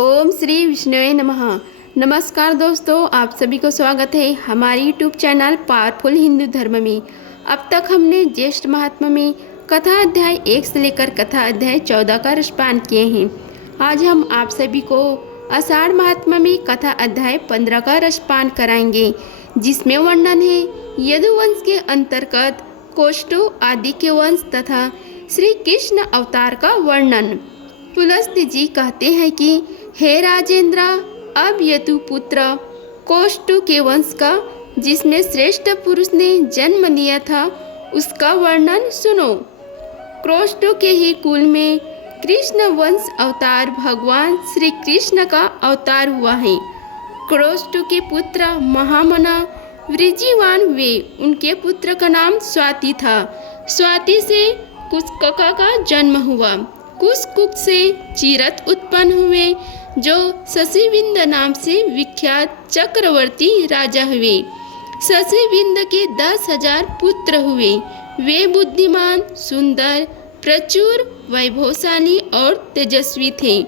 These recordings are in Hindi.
ओम श्री विष्णुवे नमः। नमस्कार दोस्तों, आप सभी को स्वागत है हमारे यूट्यूब चैनल पावरफुल हिंदू धर्म में। अब तक हमने ज्येष्ठ महात्मा में कथा अध्याय 1 से लेकर कथा अध्याय 14 का रसपान किए हैं। आज हम आप सभी को आषाढ़ महात्मा में कथा अध्याय 15 का रसपान कराएंगे, जिसमें वर्णन है यदुवंश के अंतर्गत कोष्टो आदि के वंश तथा श्री कृष्ण अवतार का वर्णन। पुलस्त्य जी कहते हैं कि हे राजेंद्र, अब यदु पुत्र कोष्टु के वंश का, जिसमें श्रेष्ठ पुरुष ने जन्म लिया था, उसका वर्णन सुनो। कोष्टु के ही कुल में कृष्ण वंश अवतार भगवान श्री कृष्ण का अवतार हुआ है। कोष्टु के पुत्र महामना वृजिवान वे, उनके पुत्र का नाम स्वाति था। स्वाति से कुशकका का जन्म हुआ। कुशकुक से चिरत उत्पन्न हुए, जो शशिबिंद नाम से विख्यात चक्रवर्ती राजा हुए। शशिबिंद के 10,000 पुत्र हुए। वे बुद्धिमान, सुंदर, प्रचुर, वैभवशाली और तेजस्वी थे।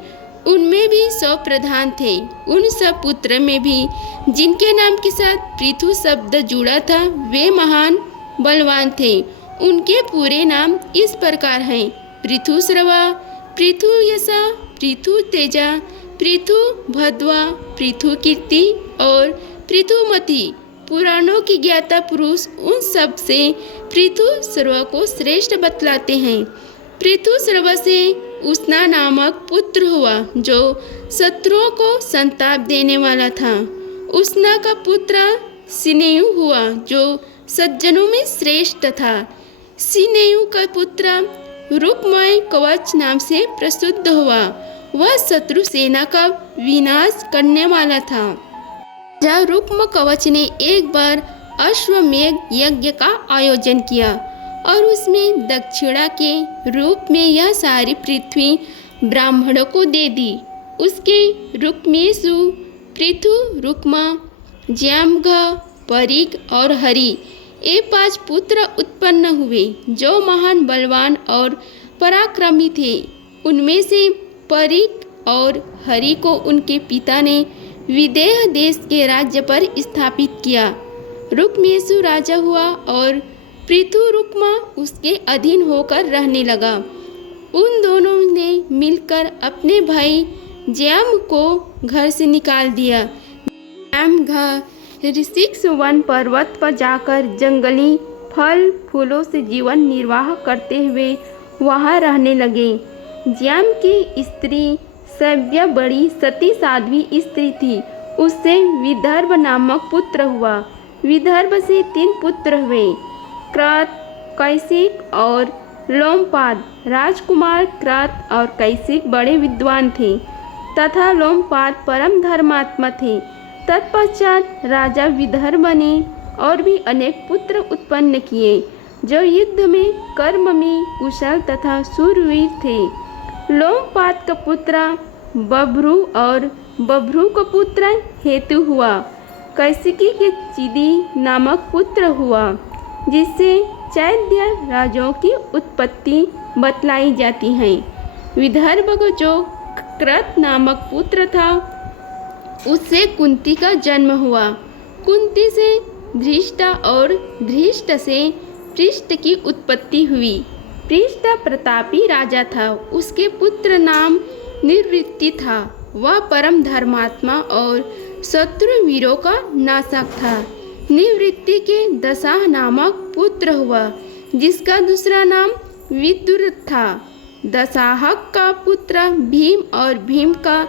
उनमें भी 100 प्रधान थे। उन सब पुत्र में भी जिनके नाम के साथ पृथु शब्द जुड़ा था, वे महान बलवान थे। उनके पूरे नाम इस प्रकार हैं: पृथुश्रवा, पृथुयशा, पृथु तेजा, पृथु भद्वा, पृथु कीर्ति और पृथुमती। पुराणों की ज्ञाता पुरुष उन सब से पृथुश्रवा को श्रेष्ठ बतलाते हैं। पृथुश्रवा से उष्णा नामक पुत्र हुआ, जो शत्रुओं को संताप देने वाला था। उष्णा का पुत्र सिनेयु हुआ, जो सज्जनों में श्रेष्ठ था। सिनेयु का पुत्र रुक्मय कवच नाम से प्रसिद्ध हुआ। वह शत्रु सेना का विनाश करने वाला था। जब रुक्म कवच ने एक बार अश्वमेघ यज्ञ का आयोजन किया और उसमें दक्षिणा के रूप में यह सारी पृथ्वी ब्राह्मणों को दे दी। उसके रुक्मेशु, पृथु, रुक्मा, ज्यामघ, परिग और हरि, ये 5 पुत्र उत्पन्न हुए, जो महान बलवान और पराक्रमी थे। उनमें से परिग और हरि को उनके पिता ने विदेह देश के राज्य पर स्थापित किया। रुक्मेशु राजा हुआ और पृथु रुक्मा उसके अधीन होकर रहने लगा। उन दोनों ने मिलकर अपने भाई ज्याम को घर से निकाल दिया। ज्यामघ ऋषिक्ष वन पर्वत पर जाकर जंगली फल फूलों से जीवन निर्वाह करते हुए वहाँ रहने लगे। ज्याम की स्त्री सव्या बड़ी सती साध्वी स्त्री थी। उससे विदर्भ नामक पुत्र हुआ। विदर्भ से 3 पुत्र हुए, क्रत, कैसिक और लोमपाद। राजकुमार क्रत और कैसिक बड़े विद्वान थे तथा लोमपाद परम धर्मात्मा थे। तत्पश्चात राजा विदर्भ ने और भी अनेक पुत्र उत्पन्न किए, जो युद्ध में, कर्म में कुशल तथा शूरवीर थे। लोमपाद का पुत्र बभ्रू और बभ्रू का पुत्र हेतु हुआ। कैसिकी के चिदी नामक पुत्र हुआ, जिससे चैद्य राजाओं की उत्पत्ति बतलाई जाती है। विदर्भ को जो क्रत नामक पुत्र था, उससे कुंती का जन्म हुआ। कुंती से धृष्ट और धृष्ट से पृष्ठ की उत्पत्ति हुई। पृष्ठ प्रतापी राजा था। उसके पुत्र नाम निवृत्ति था। वह परम धर्मात्मा और शत्रु वीरों का नाशक था। निवृत्ति के दशाह नामक पुत्र हुआ, जिसका दूसरा नाम विदुर था। दशाहक का पुत्र भीम और भीम का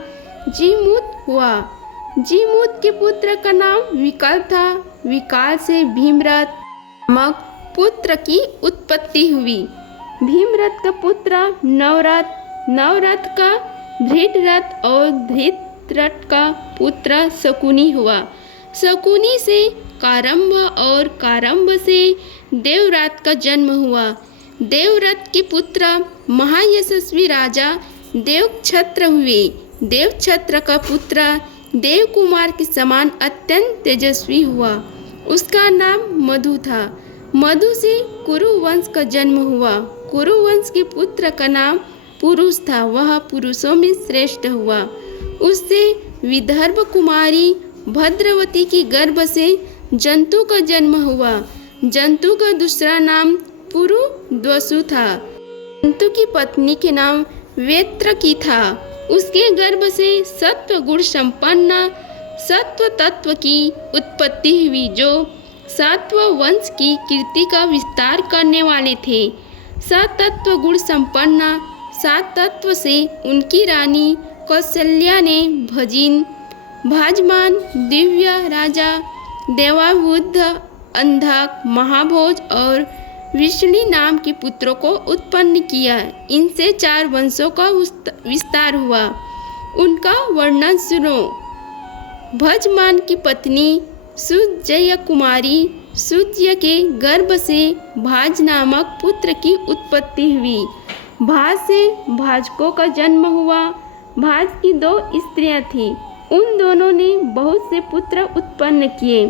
जीमूत हुआ। जीमूत के पुत्र का नाम विकल था। विकाल से भीमरथ नामक पुत्र की उत्पत्ति हुई। भीमरथ का पुत्र नवरथ, नवरथ का धृतरथ और धृतरथ का पुत्र शकुनी हुआ। शकुनी से कारंभ और कारंभ से देवव्रत का जन्म हुआ। देवव्रत के पुत्र महायशस्वी राजा देवक्षत्र हुए। देवक्षत्र का पुत्र देवकुमार के समान अत्यंत तेजस्वी हुआ। उसका नाम मधु था। मधु से कुरु वंश का जन्म हुआ। कुरु वंश के पुत्र का नाम पुरुष था। वह पुरुषों में श्रेष्ठ हुआ। उससे विदर्भ कुमारी भद्रवती की गर्भ से जंतु का जन्म हुआ। जंतु का दूसरा नाम पुरुद्वसु था। जंतु की पत्नी के नाम वेत्रकी था। उसके गर्भ से सत्व गुण संपन्न सत्व तत्व की उत्पत्ति हुई, जो सत्व वंश की कीर्ति का विस्तार करने वाले थे। सतत्व गुण संपन्न सात तत्व से उनकी रानी कौशल्या ने भाजमान दिव्य राजा देवाबुद्ध अंधक महाभोज और विष्णु नाम के पुत्रों को उत्पन्न किया। इनसे 4 वंशों का विस्तार हुआ। उनका वर्णन सुनो। भजमान की पत्नी सुजय कुमारी सुजय के गर्भ से भाज नामक पुत्र की उत्पत्ति हुई। भाज से भाजकों का जन्म हुआ। भाज की 2 स्त्रियां थीं। उन दोनों ने बहुत से पुत्र उत्पन्न किए।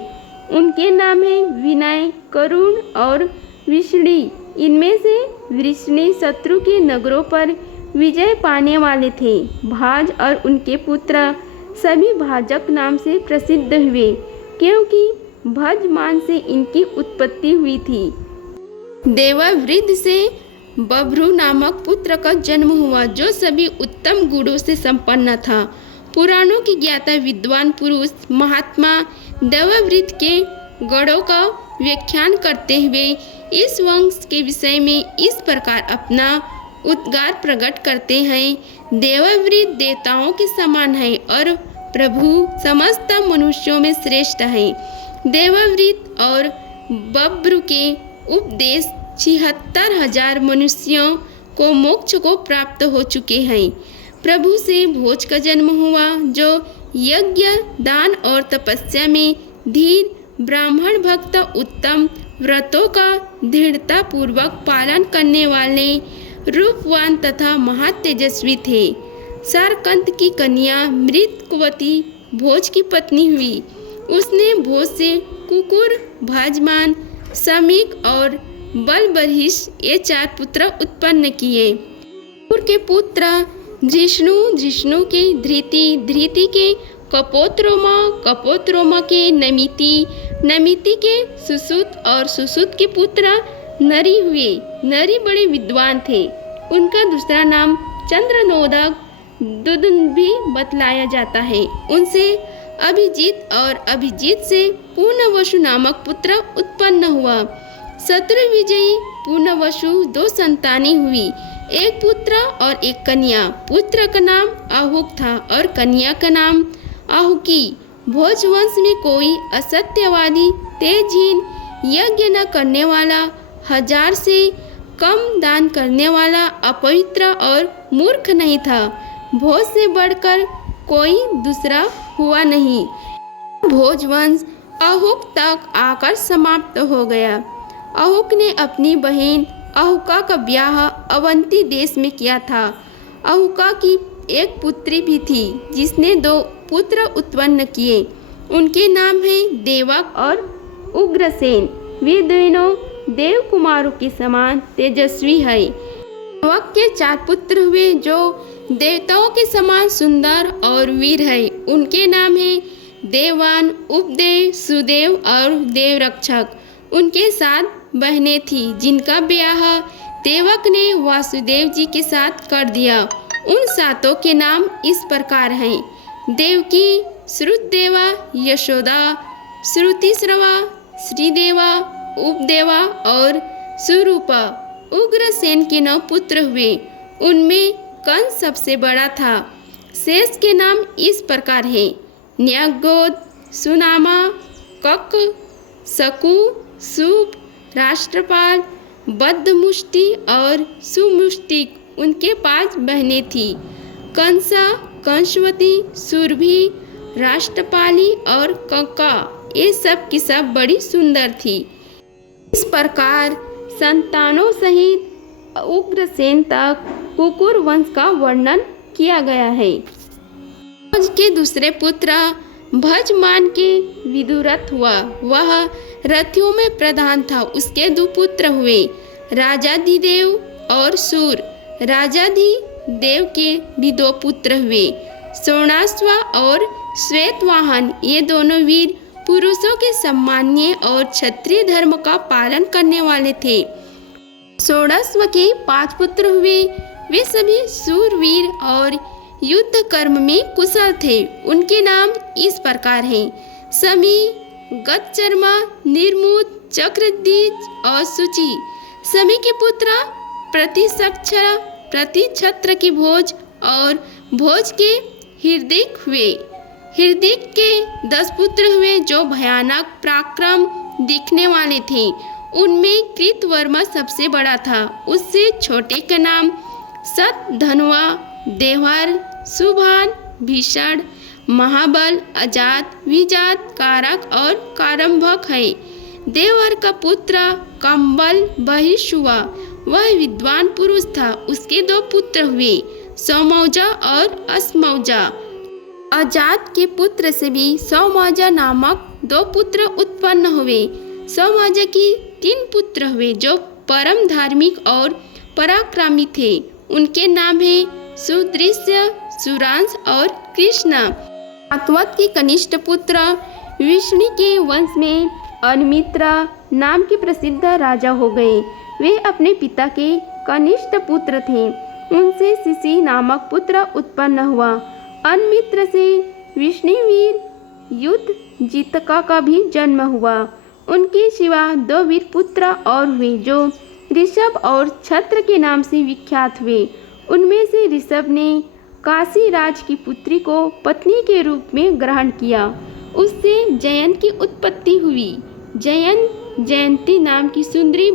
उनके नाम हैं विनय, करुण और विष्णु। इनमें से विष्णु शत्रु के नगरों पर विजय पाने वाले थे। भाज और उनके पुत्र सभी भाजक नाम से प्रसिद्ध हुए, क्योंकि भजमान से इनकी उत्पत्ति हुई थी। देववृद्ध से बभ्रु नामक पुत्र का जन्म हुआ, जो सभी उत्तम गुणों से संपन्न था। पुराणों की ज्ञाता विद्वान पुरुष महात्मा देववृद्ध के गणों का व्याख्यान करते हुए इस वंश के विषय में इस प्रकार अपना उद्गार प्रकट करते हैं। देववृद्ध देवताओं के समान है और प्रभु समस्त मनुष्यों में श्रेष्ठ है। देववृद्ध और बभ्रु के उपदेश 76,000 मनुष्यों को मोक्ष को प्राप्त हो चुके हैं। प्रभु से भोज का जन्म हुआ, जो यज्ञ दान और तपस्या में धीर ब्राह्मण भक्त उत्तम व्रतों का दृढ़ता पूर्वक पालन करने वाले रूपवान तथा महातेजस्वी थे। सारकंत की कन्या मृतकुवती भोज की पत्नी हुई। उसने भोज से कुकुर, भाजमान, समीक और बलबरहिष ये 4 पुत्र उत्पन्न किए। कुकुर के पुत्र जिष्णु, जिष्णु के धृति, धृति के कपोत्रोमा, कपोत्रोमा के नमिति, नमिति के सुसुत और सुसुत के पुत्र नरी हुए। नरी बड़े विद्वान थे। उनका दूसरा नाम चंद्रनोदक दुदुन भी बतलाया जाता है। उनसे अभिजीत और अभिजीत से पूर्णवसु नामक पुत्र उत्पन्न हुआ। शत्रु विजयी पूर्णवसु 2 संतानें हुई, एक पुत्र और एक कन्या। पुत्र का नाम आहुक था और कन्या का नाम आहुकी। भोज वंश में कोई असत्यवादी, तेजहीन, यज्ञ न करने वाला, 1000 से कम दान करने वाला, अपवित्र और मूर्ख नहीं था। भोज से बढ़कर कोई दूसरा हुआ नहीं। भोज वंश अहुक तक आकर समाप्त हो गया। अहुक ने अपनी बहन अहुका का ब्याह अवंती देश में किया था। अहुका की एक पुत्री भी थी, जिसने 2 पुत्र उत्पन्न किए। उनके नाम हैं देवक और उग्रसेन। वे दोनों देव कुमारों के समान तेजस्वी है। देवक के 4 पुत्र हुए, जो देवताओं के समान सुंदर और वीर है। उनके नाम हैं देवान, उपदेव, सुदेव और देवरक्षक। उनके 7 बहनें थीं, जिनका ब्याह देवक ने वासुदेव जी के साथ कर दिया। उन 7 के नाम इस प्रकार हैं: देवकी, श्रुतदेवा, यशोदा, श्रुतिश्रवा, श्रीदेवा, उपदेवा और सुरूपा। उग्रसेन के 9 पुत्र हुए। उनमें कंस सबसे बड़ा था। शेष के नाम इस प्रकार हैं: न्यागोद, सुनामा, कक, सकु, सुप, राष्ट्रपाल, बद्धमुष्टि और सुमुष्टिक। उनके 5 बहनें थीं: कंसा, कंसवती, सुरभि, राष्ट्रपाली और कंका। ये सब की सब बड़ी सुंदर थी। इस प्रकार संतानों सहित उग्रसेन तक कुकुर वंश का वर्णन किया गया है। भोज के दूसरे पुत्र भजमान के विदुरथ हुआ। वह रथियों में प्रधान था। उसके 2 पुत्र हुए, राजाधिदेव और सूर। राजाधिदेव के भी 2 पुत्र हुए, सोणाश्व और श्वेतवाहन ये दोनों वीर पुरुषों के सम्मानीय और क्षत्रिय धर्म का पालन करने वाले थे। सोणाश्व के 5 पुत्र हुए। वे सभी शूरवीर और युद्ध कर्म में कुशल थे। उनके नाम इस प्रकार हैं: समी, गतचर्मा, निर्मुत, चक्रध्वज और शुचि। समी के पुत्र प्रतिक्षत्र की भोज और भोज के हृदय हुए। हृदय के 10 पुत्र हुए जो भयानक पराक्रम दिखने वाले थे। उनमें कृतवर्मा सबसे बड़ा था। उससे छोटे के नाम सत, धनुआ, देवर, सुभान, भीषण, महाबल, अजात, विजात, कारक और कारंभक है। देवर का पुत्र कंबल बहिष्युवा, वह विद्वान पुरुष था। उसके 2 पुत्र हुए, सौमौजा और असमौजा। अजात के पुत्र से भी सौमौजा नामक 2 पुत्र उत्पन्न हुए। सौमौजा की 3 पुत्र हुए जो परम धार्मिक और पराक्रमी थे। उनके नाम है सुदृश्य, सुरांश और कृष्ण। सातवत के कनिष्ठ पुत्र विष्णु के वंश में अनमित्र नाम के प्रसिद्ध राजा हो गए। वे अपने पिता के कनिष्ठ पुत्र थे। उनसे शिशि नामक पुत्र उत्पन्न हुआ। अनमित्र से विष्णुवीर युद्ध जीतका का भी जन्म हुआ। उनके सिवा 2 वीर पुत्र और हुए जो ऋषभ और छत्र के नाम से विख्यात हुए। उनमें से ऋषभ ने काशी राज की पुत्री को पत्नी के रूप में ग्रहण किया। उससे जयंत की उत्पत्ति हुई। जयंत जयंती नाम की सुंदरी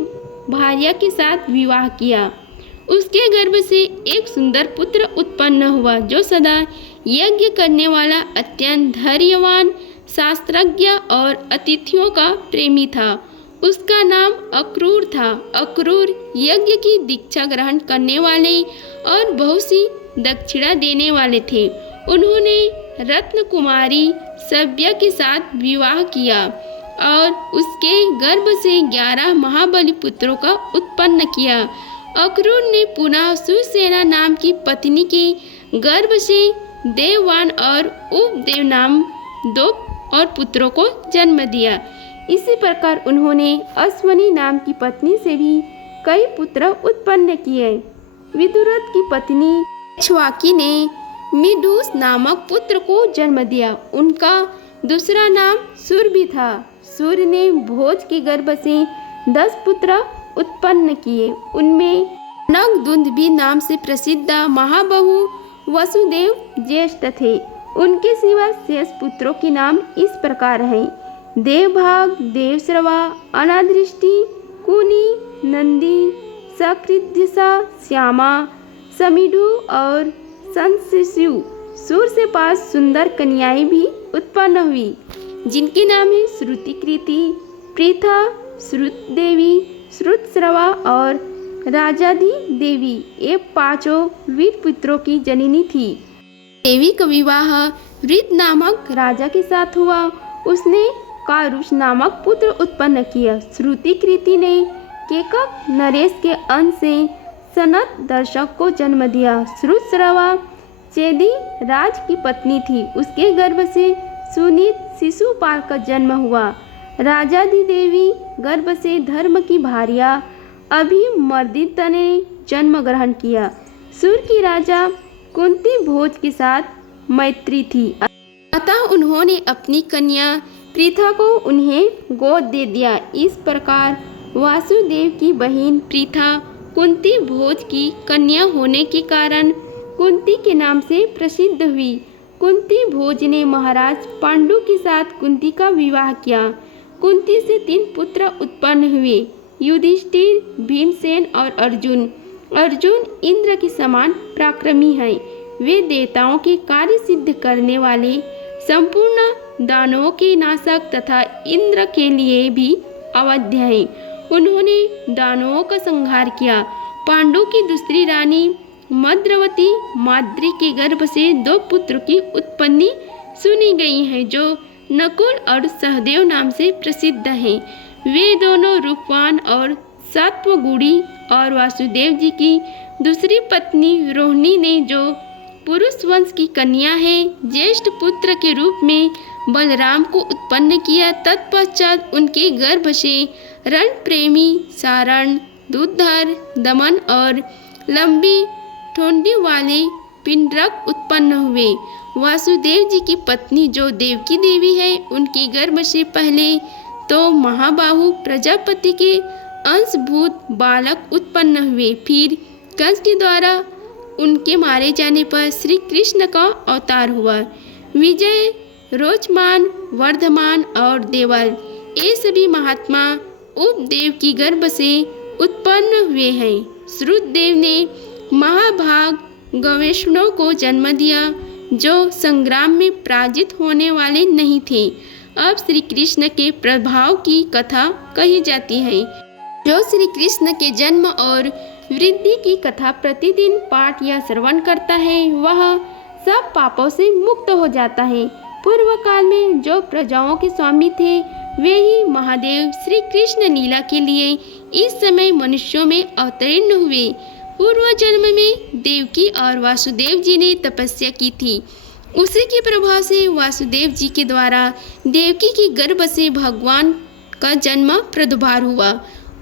भार्या के साथ विवाह किया। उसके गर्भ से एक सुंदर पुत्र उत्पन्न हुआ जो सदा यज्ञ करने वाला, अत्यंत धैर्यवान, शास्त्रज्ञ और अतिथियों का प्रेमी था। उसका नाम अक्रूर था। अक्रूर यज्ञ की दीक्षा ग्रहण करने वाले और बहुत सी दक्षिणा देने वाले थे। उन्होंने रत्न कुमारी सभ्या के साथ विवाह किया और उसके गर्भ से 11 महाबली पुत्रों का उत्पन्न किया। अक्रूर ने पुनः सुसेना नाम की पत्नी के गर्भ से देववान और उपदेव नाम 2 और पुत्रों को जन्म दिया। इसी प्रकार उन्होंने अश्वनी नाम की पत्नी से भी कई पुत्र उत्पन्न किए। विदुरथ की पत्नी इक्ष्वाकि ने मिडूस नामक पुत्र को जन्म दिया। उनका दूसरा नाम सूर्य भी था। सूर्य ने भोज के गर्भ से 10 पुत्र उत्पन्न किए। उनमें नगदुंदुभि नाम से प्रसिद्ध महाबहु वसुदेव ज्येष्ठ थे। उनके सिवा शेष पुत्रों के नाम इस प्रकार हैं: देवभाग, देवश्रवा, अनादृष्टि, कुनी, नंदी, सकृद्दिशा, श्यामा, समीढु और संशिशु। सूर्य से 5 सुंदर कन्याएं भी उत्पन्न हुई जिनके नाम है श्रुतिकृति, पृथा, श्रुतदेवी, श्रुतश्रवा और राजाधि देवी। ये 5 वीर पुत्रों की जननी थी। देवी का विवाह वृत नामक राजा के साथ हुआ। उसने कारुष नामक पुत्र उत्पन्न किया। श्रुतिकृति ने केकक नरेश के अंश से सनत दर्शक को जन्म दिया। श्रुतश्रवा चेदी राज की पत्नी थी। उसके गर्भ से सुनीत शिशुपाल का जन्म हुआ। राजाधिदेवी गर्भ से धर्म की भार्या अभिमर्दिता ने जन्म ग्रहण किया। सूर्य की राजा कुंती भोज के साथ मैत्री थी, अतः उन्होंने अपनी कन्या पृथा को उन्हें गोद दे दिया। इस प्रकार वासुदेव की बहन पृथा कुंती भोज की कन्या होने के कारण कुंती के नाम से प्रसिद्ध हुई। कुंती भोज ने महाराज पांडु के साथ कुंती का विवाह किया। कुंती से 3 पुत्र उत्पन्न हुए: युधिष्ठिर, भीमसेन और अर्जुन। अर्जुन इंद्र के समान पराक्रमी हैं। वे देवताओं के कार्य सिद्ध करने वाले, संपूर्ण दानवों के नाशक तथा इंद्र के लिए भी अवध्य हैं। उन्होंने दानवों का संहार किया। पांडु की दूसरी रानी मद्रवती माद्री के गर्भ से 2 पुत्र की उत्पत्ति सुनी गई है जो नकुल और सहदेव नाम से प्रसिद्ध हैं। वे दोनों रूपवान और सत्वगुणी और वासुदेव जी की दूसरी पत्नी रोहिणी ने जो पुरुष वंश की कन्या है। ज्येष्ठ पुत्र के रूप में बलराम को उत्पन्न किया। तत्पश्चात उनके गर्भ से रण प्रेमी सारण, दूधर, दमन और लंबी ठोड़ी वाले पिंडरक उत्पन्न हुए। वासुदेव जी की पत्नी जो देवकी देवी है, उनके गर्भ से पहले तो महाबाहु प्रजापति के अंशभूत बालक उत्पन्न हुए। फिर कंस के द्वारा उनके मारे जाने पर श्री कृष्ण का अवतार हुआ। विजय, रोचमान, वर्धमान और देवल ये सभी महात्मा उपदेव की गर्भ से उत्पन्न हुए हैं। श्रुतदेव ने महाभाग गवेषणों को जन्म दिया जो संग्राम में पराजित होने वाले नहीं थे। अब श्री कृष्ण के प्रभाव की कथा कही जाती है। जो श्री कृष्ण के जन्म और वृद्धि की कथा प्रतिदिन पाठ या श्रवण करता है, वह सब पापों से मुक्त हो जाता है। पूर्व काल में जो प्रजाओं के स्वामी थे, वे ही महादेव श्री कृष्ण लीला के लिए इस समय मनुष्यों में अवतीर्ण हुए। पूर्व जन्म में देवकी और वासुदेव जी ने तपस्या की थी। उसी के प्रभाव से वासुदेव जी के द्वारा देवकी के गर्भ से भगवान का जन्म प्रादुर्भाव हुआ।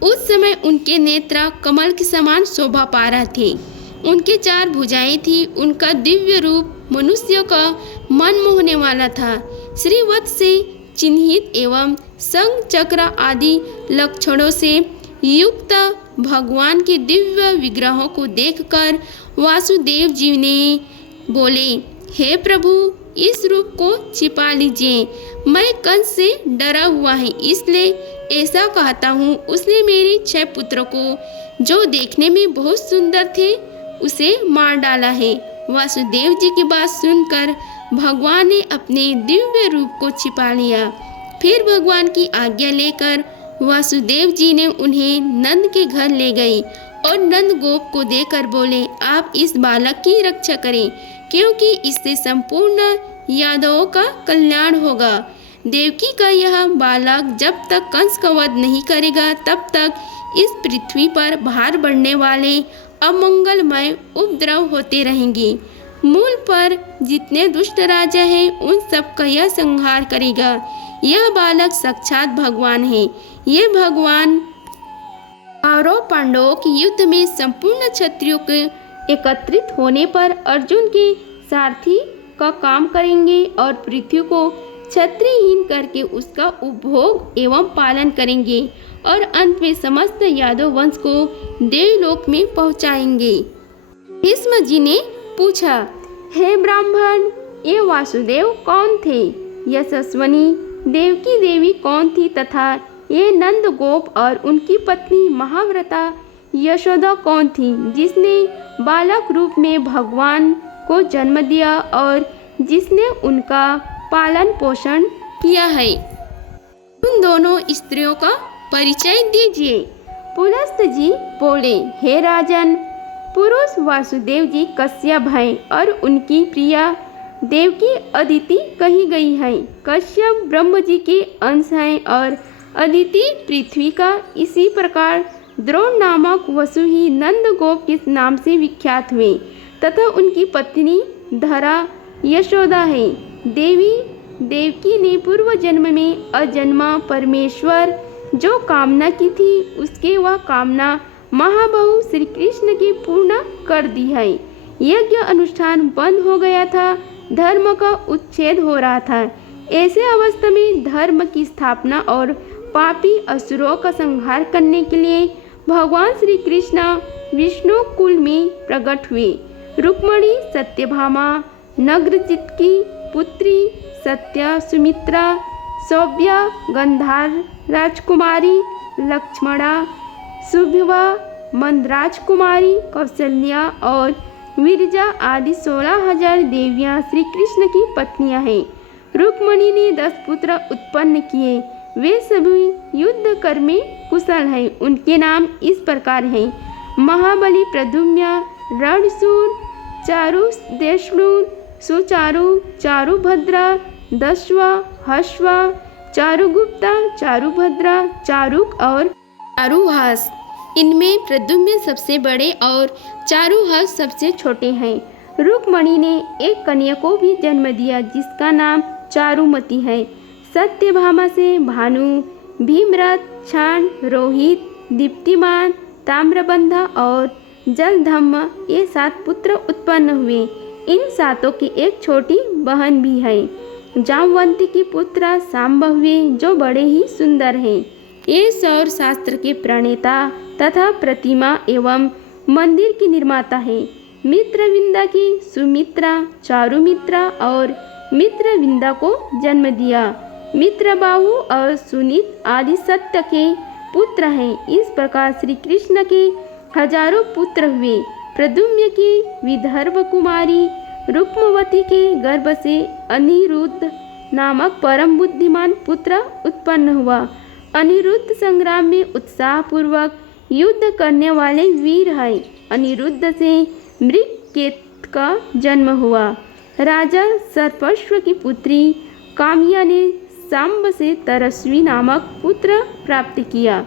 उस समय उनके नेत्र कमल के समान शोभा पा रहे थे। उनके 4 भुजाएं थी। उनका दिव्य रूप मनुष्य का मन मोहने वाला था। श्रीवत्स से चिन्हित एवं शंख चक्र आदि लक्षणों से युक्त भगवान के दिव्य विग्रहों को देखकर वासुदेव जी ने बोले, हे प्रभु, इस रूप को छिपा लीजिए। मैं कंस से डरा हुआ है, इसलिए ऐसा कहता हूँ। उसने मेरे 6 पुत्रों को, जो देखने में बहुत सुंदर थे, उसे मार डाला है। वासुदेव जी की बात सुनकर भगवान ने अपने दिव्य रूप को छिपा लिया। फिर भगवान की आज्ञा लेकर वासुदेव जी ने उन्हें नंद के घर ले गए और नंद गोप को देकर बोले, आप इस बालक की रक्षा करें, क्योंकि इससे संपूर्ण यादवों का कल्याण होगा। देवकी का यह बालक जब तक कंस का वध नहीं करेगा, तब तक इस पृथ्वी पर भार बढ़ने वाले अमंगलमय उपद्रव होते रहेंगे। मूल पर जितने दुष्ट राजा हैं, उन सब का यह संहार करेगा। यह बालक साक्षात भगवान है। ये भगवान कौरव पांडवों के युद्ध में संपूर्ण क्षत्रियों के एकत्रित होने पर अर्जुन के सारथी का काम करेंगे और पृथ्वी को क्षत्रियहीन करके उसका उपभोग एवं पालन करेंगे और अंत में समस्त यादव वंश को देवलोक में पहुंचाएंगे। भीष्म जी ने पूछा, हे ब्राह्मण, ये वासुदेव कौन थे? यशस्वनी देवकी देवी कौन थी तथा ये नंद गोप और उनकी पत्नी महाव्रता यशोदा कौन थी, जिसने बालक रूप में भगवान को जन्म दिया और जिसने उनका पालन पोषण किया है? उन दोनों स्त्रियों का परिचय दीजिए। पुलस्त जी बोले, हे राजन, पुरुष वासुदेव जी कश्यप हैं और उनकी प्रिया देवकी अदिति कही गई है। कश्यप ब्रह्म जी के अंश हैं और अदिति पृथ्वी का। इसी प्रकार द्रोण नामक वसु ही नंद गोप के नाम से विख्यात हुए तथा उनकी पत्नी धरा यशोदा है। देवकी ने पूर्व जन्म में अजन्मा परमेश्वर जो कामना की थी, उसके वह कामना महाबाहु श्री कृष्ण की पूर्ण कर दी है। यज्ञ अनुष्ठान बंद हो गया था, धर्म का उच्छेद हो रहा था। ऐसे अवस्था में धर्म की स्थापना और पापी असुरों का संहार करने के लिए भगवान श्री कृष्ण विष्णु कुल में प्रकट हुए। रुक्मणी सत्यभामा, नग्रजित की पुत्री सत्य, सुमित्रा, सौभ्या, गंधार राजकुमारी, लक्ष्मणा, सुभवा, मंदराज कुमारी, कौशल्या और विरजा आदि 16,000 देवियां श्री कृष्ण की पत्नियां हैं। रुक्मणी ने 10 पुत्र उत्पन्न किए। वे सभी युद्ध कर्म में कुशल हैं। उनके नाम इस प्रकार हैं: महाबली, प्रद्युम्न, रणसूर, चारुदेशणुर, सुचारु, चारुभद्रा, दस्वा, हश्वा, चारुगुप्ता, चारुभद्रा, चारुक और चारुहास। इनमें प्रद्युम्न सबसे बड़े और चारुहास सबसे छोटे हैं। रुक्मणी ने एक कन्या को भी जन्म दिया जिसका नाम चारुमती है। सत्यभामा से भानु, भीमरथ, क्षण, रोहित, दीप्तिमान, ताम्रबंधा और जलधम्म ये 7 पुत्र उत्पन्न हुए। इन 7 की एक छोटी बहन भी है। जामवंती की पुत्र सांब हुए जो बड़े ही सुंदर हैं। ये सौर शास्त्र के प्रणेता तथा प्रतिमा एवं मंदिर की निर्माता है। मित्रविंदा की सुमित्रा, चारुमित्रा और मित्रविंदा को जन्म दिया। मित्रबाहु और सुनीत आदि सत्य के पुत्र हैं। इस प्रकार श्री कृष्ण के हजारों पुत्र हुए। प्रद्युम्न की विदर्भ कुमारी रुक्मवती के गर्भ से अनिरुद्ध नामक परम बुद्धिमान पुत्र उत्पन्न हुआ। अनिरुद्ध संग्राम में उत्साहपूर्वक युद्ध करने वाले वीर हैं। अनिरुद्ध से मृगकेत का जन्म हुआ। राजा सर्पश्व की पुत्री काम्या ने सांब से तरस्वी नामक पुत्र प्राप्त किया।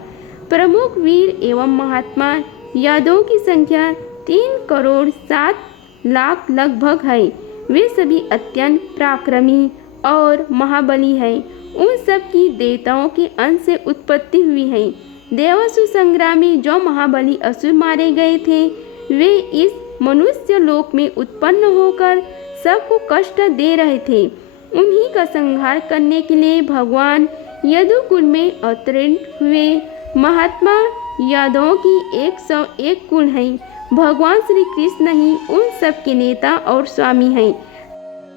प्रमुख वीर एवं महात्मा यादवों की संख्या 3,07,00,000 लगभग है। वे सभी अत्यंत पराक्रमी और महाबली हैं। उन सब की देवताओं के अंश से उत्पत्ति हुई है। देवासुर संग्राम में जो महाबली असुर मारे गए थे वे इस मनुष्य लोक में उत्पन्न होकर सबको कष्ट दे रहे थे। उन्हीं का संहार करने के लिए भगवान यदुकुल में अवतरण हुए। महात्मा यादवों की 101 कुल हैं। भगवान श्री कृष्ण ही उन सब के नेता और स्वामी हैं।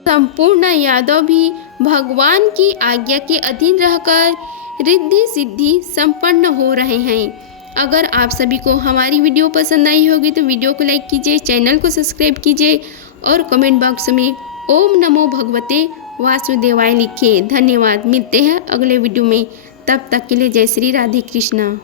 संपूर्ण यादव भी भगवान की आज्ञा के अधीन रहकर रिद्धि सिद्धि संपन्न हो रहे हैं। अगर आप सभी को हमारी वीडियो पसंद आई होगी तो वीडियो को लाइक कीजिए, चैनल को सब्सक्राइब कीजिए और कमेंट बॉक्स में ओम नमो भगवते वासुदेवाय लिखिए। धन्यवाद। मिलते हैं अगले वीडियो में। तब तक के लिए जय श्री राधे कृष्णा।